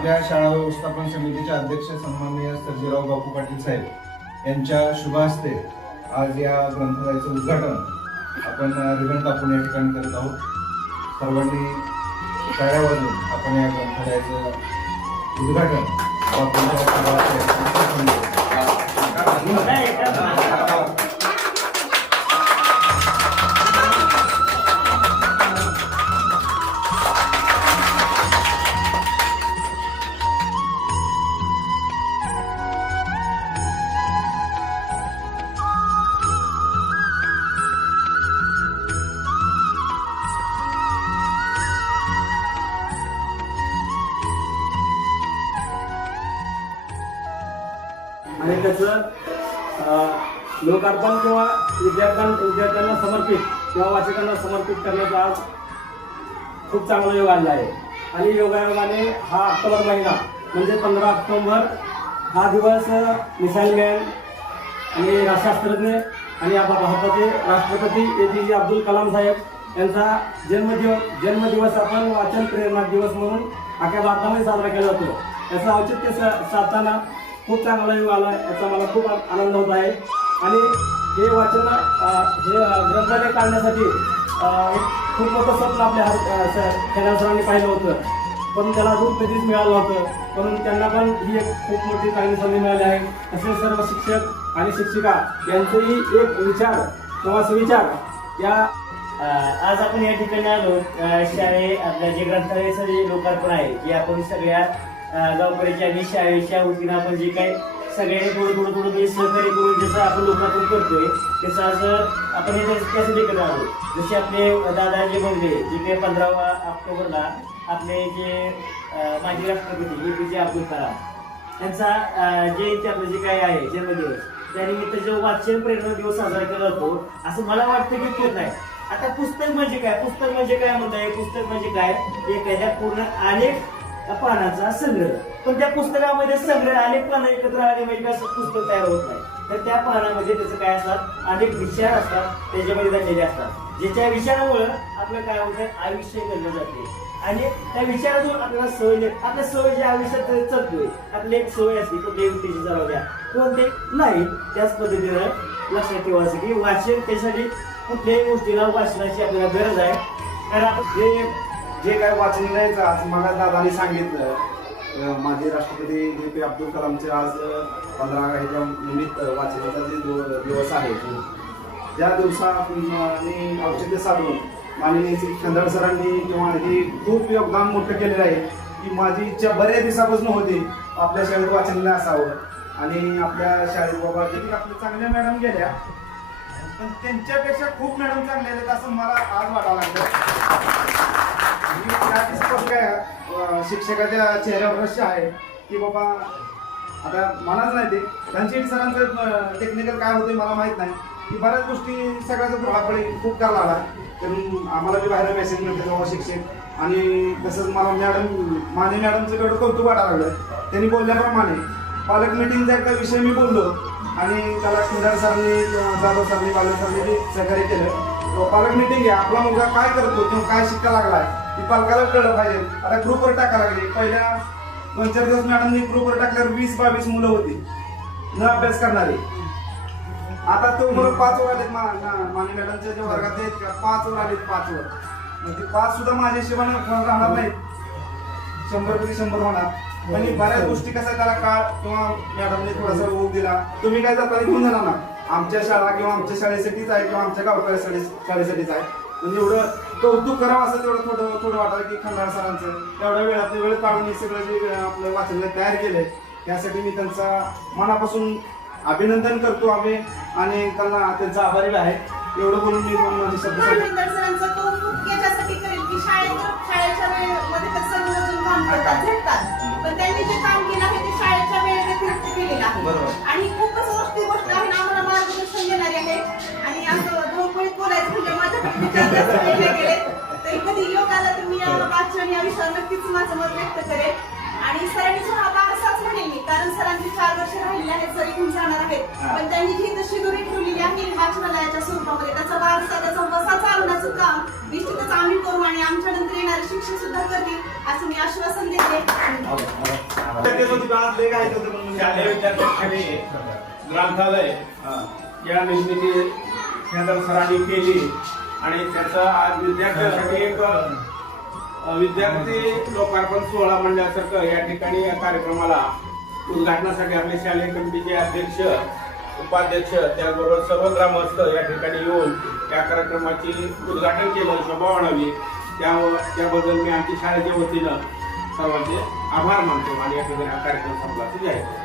आपल्या शाळा व्यवस्थापन समितीचे अध्यक्ष सन्माननीय सर्जीराव बापू पाटील साहेब यांच्या शुभ हस्ते आज या ग्रंथालयाचं उद्घाटन आपण रिबन कापून या ठिकाणी करत आहोत. सर्वांनी शाळेवरून आपण या ग्रंथालयाचं उद्घाटन आणि त्याचं लोकार्पण किंवा विद्यार्थ्यां विद्यार्थ्यांना समर्पित किंवा वाचकांना समर्पित करण्याचा आज खूप चांगला योग आलेला आहे. आणि योगायोगाने हा ऑक्टोबर महिना म्हणजे पंधरा ऑक्टोंबर हा दिवस मिसाईल मॅन आणि राजशास्त्रज्ञ आणि आपल्या भारताचे राष्ट्रपती ए पी जे अब्दुल कलाम साहेब यांचा जन्मदिवस जन्मदिवस आपण वाचन प्रेरणा दिवस म्हणून अख्या भारतामध्ये साजरा केला जातो. याचं औचित्य सा- साधताना खूप चांगला योग आला याचा मला खूप आनंद होत आहे. आणि हे वाचन हे ग्रंथालय काढण्यासाठी एक खूप मोठं स्वप्न आपल्या खेळा सरांनी पाहिलं होतं. पण त्याला रूप कधीच मिळालं होतं म्हणून त्यांना पण ही एक खूप मोठी चांगली संधी मिळाली आहे. तसेच सर्व शिक्षक आणि शिक्षिका यांचेही एक विचार किंवा सुविचार या आज आपण या ठिकाणी आलो. शाळे आपल्या जे ग्रंथालयाचं जे लोकार्पण आहे. की आपण सगळ्या गावकऱ्याच्या आणि शाळेच्या वतीनं आपण जे काही सगळ्यांनी थोडं थोडं थोडं जे सहकार्य करून जसं आपण लोकांतून करतोय त्याचं आज आपण हे त्यासाठी एकत्र आलो. जसे आपले दादा जे जे काही पंधरा ऑक्टोबरला आपले जे माजी राष्ट्रपती ए पी जे अब्दुल कलाम त्यांचा जयंती आपलं जे काय आहे जन्मदिवस त्यानिमित्त जो वाचन प्रेरणा दिवस साजरा केला जातो असं मला वाटतं की होत नाही. आता पुस्तक म्हणजे काय? पुस्तक म्हणजे काय म्हणताय? पुस्तक म्हणजे काय? एखाद्या पूर्ण अनेक पानाचा संग्रह पण त्या पुस्तकामध्ये संग्रह अनेक पानं एकत्र आले म्हणजे कसं पुस्तक तयार होत नाही. तर त्या पानामध्ये त्याचं काय असतात? अनेक विचार असतात. त्याच्यामध्ये दडलेले असतात. ज्याच्या विचारामुळं आपलं काय होतं? आयुष्य घडलं जाते. आणि त्या विचारातून आपल्याला सवय आपल्या सवय जे आयुष्यात चालतोय आपली एक सवय असते कुठल्याही गोष्टीची जाऊ द्या. कोणते? नाही. त्याच पद्धतीनं लक्षात ठेवायचं की वाचन त्यासाठी कुठल्याही गोष्टीला वाचनाची आपल्याला गरज आहे. कारण आपण जे काय काय वाचनालयाचं आज मला दादाने सांगितलं. माझे राष्ट्रपती ए पी अब्दुल कलामचे आज पंधरा ह्याच्या निमित्त वाचनाचा जे दिवस आहे. त्या दिवसाने औषध साधून माननीय श्री चंद्र सरांनी किंवा हे खूप योगदान मोठं केलेलं आहे की माझी इच्छा बऱ्याच दिवसापासून होती आपल्या शाळेत वाचनालय असावं. आणि आपल्या शाळेत बाबा किती आपल्या चांगल्या मॅडम गेल्या पण त्यांच्यापेक्षा खूप मॅडम चांगल्या आहेत असं मला आज वाटायला लागलं काय शिक्षकाच्या चेहऱ्यावर रश आहे की बाबा आता मलाच नाही ते. त्यांची सरांचं टेक्निकल काय होते मला माहीत नाही. की बऱ्याच गोष्टी सगळ्याचा प्रभाव खूप काल आला. तर आम्हाला बी बाहेर मेसेज मिळते बाबा शिक्षक. आणि तसंच मला मॅडम माने मॅडमचं तेवढं कौतुक वाटायला लागलं. त्यांनी बोलल्याप्रमाणे पालक मिटिंगचा एकदा विषय मी बोललो. आणि त्याला सुंदर सरांनी जाधव सरांनी बालक सरांनी सहकार्य केलं पालक मिटिंग आहे आपला मुलगा काय करतो किंवा काय शिक्का लागलाय ती पालकाला कळलं पाहिजे. आता ग्रुपवर टाका लागली. पहिल्या दोन चार दिवस मॅडमनी ग्रुपवर टाकल्यावर वीस बावीस मुलं होती. न अभ्यास करणारी. आता तो मुलं पाच वर आलेत माने मॅडमच्या ज्या वर्गात आहेत का पाच वर आलेत पाच वर. मग ते पाच सुद्धा माझ्या हिशोबाने राहणार नाहीत. शंभर पैकी शंभर होणार. आणि बऱ्याच गोष्टी कसं त्याला काळ किंवा मॅडमने थोडासा ओघ दिला. तुम्ही काय जाता घेऊन जाणार. ना आमच्या शाळा किंवा आमच्या शाळेसाठीच आहे किंवा आमच्या गावकऱ्या शाळेसाठीच आहे. म्हणजे एवढं कौतुक करावं असं तेवढं थोडं थोडं वाटलं की खंडाळ सरांचं तेवढ्या वेळात वेळ काढून हे सगळं जे आपलं वाचनालय तयार केलंय त्यासाठी मी त्यांचा मनापासून अभिनंदन करतो आम्ही आणि त्यांना त्यांचा आभारी आहे. एवढं बोलून मी माझे शब्द शाळेच्या नक्कीच माझं मत व्यक्त करेन. आणि सरांनी हा वारसाच म्हणेल मी कारण सरांची चार वर्ष राहिलेले आहेत सर इथून जाणार आहेत. पण त्यांनी जी तशी दुरी ठेवलेली आहे वाचनालयाच्या स्वरूपामध्ये. त्याचा वारसा त्याचा वसा चालवण्याचं काम निश्चितच आम्ही करू आणि आमच्या नंतर येणारे शिक्षक सुद्धा करतील असं मी आश्वासन देते. शालेय विद्यार्थ्यांसाठी ग्रंथालय या निर्मिती सरांनी केली. आणि त्याचा आज विद्यार्थ्यांसाठी एक विद्यार्थी लोकार्पण सोहळा म्हणल्यासारखं या ठिकाणी या कार्यक्रमाला उद्घाटनासाठी आपले शालेय कमिटीचे अध्यक्ष उपाध्यक्ष त्याचबरोबर सर्व ग्रामस्थ या ठिकाणी येऊन या कार्यक्रमाची उद्घाटन केलं शोभा वाढावी. त्या त्याबद्दल मी आमच्या शाळेच्या वतीनं सर्वांचे आभार मानतो आणि या ठिकाणी हा कार्यक्रम संपला. जाहीर